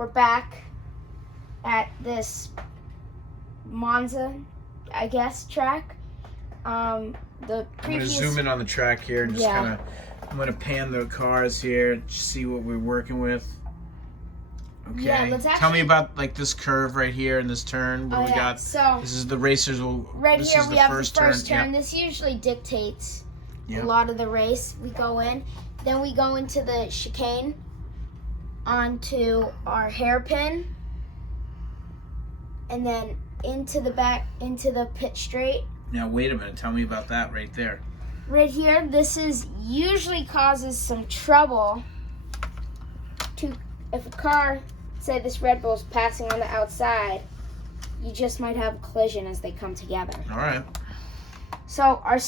we're back at this Monza, I guess, track. The I'm going to previous zoom in on the track here and just Yeah. kind of, I'm going to pan the cars here, see what we're working with. Okay. Yeah, let's Tell actually- me about like this curve right here and this turn. What do we got? So This is the racers. right This here is we the have first the first turn. Yep. This usually dictates Yep. a lot of the race. We go in, then we go into the chicane, onto our hairpin, and then into the back, into the pit straight. Now wait a minute. Tell me about that right there. Right here, this is usually causes some trouble to, if a car, say this Red Bull's passing on the outside, you just might have a collision as they come together. All right. So our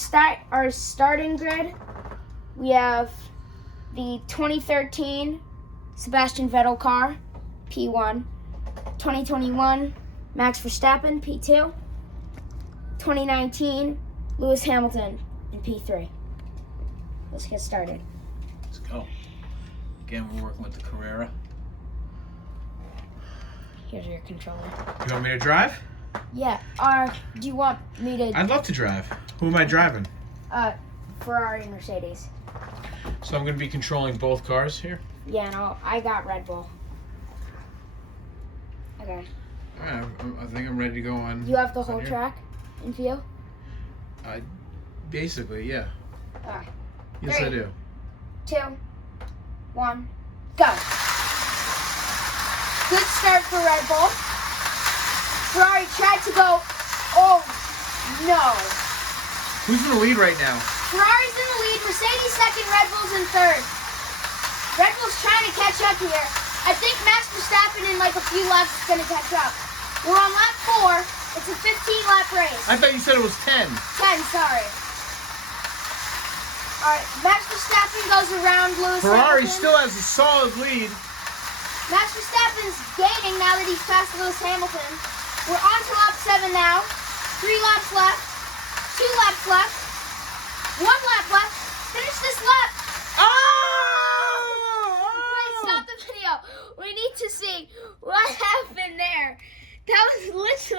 starting grid, we have the 2013 Sebastian Vettel car, P1, 2021 Max Verstappen, P2, 2019 Lewis Hamilton in P3. Let's get started. Let's go. Again, we're working with the Carrera. Here's your controller. You want me to drive? Yeah. Do you want me to? I'd love to drive. Who am I driving? Ferrari, Mercedes. So I'm going to be controlling both cars here. Yeah, no, I got Red Bull. Okay. All right, I think I'm ready to go on. You have the on whole here. track in view? Basically, yeah. Alright. Yes, 3, I do. 2, 1, go. Good start for Red Bull. Ferrari tried to go. Oh, no. Who's in the lead right now? Ferrari's in the lead. Mercedes second. Red Bull's in third. Red Bull's trying to catch up here. I think Max Verstappen in like a few laps is going to catch up. We're on lap 4. It's a 15-lap race. I thought you said it was 10. 10, sorry. All right, Max Verstappen goes around Lewis Ferrari Hamilton. still has a solid lead. Max Verstappen's gaining now that he's passed Lewis Hamilton. We're on to lap 7 now. 3 laps left. 2 laps left. 1 lap left. Finish this lap. Oh! Wait, stop the video. We need to see what happened there. That was literally...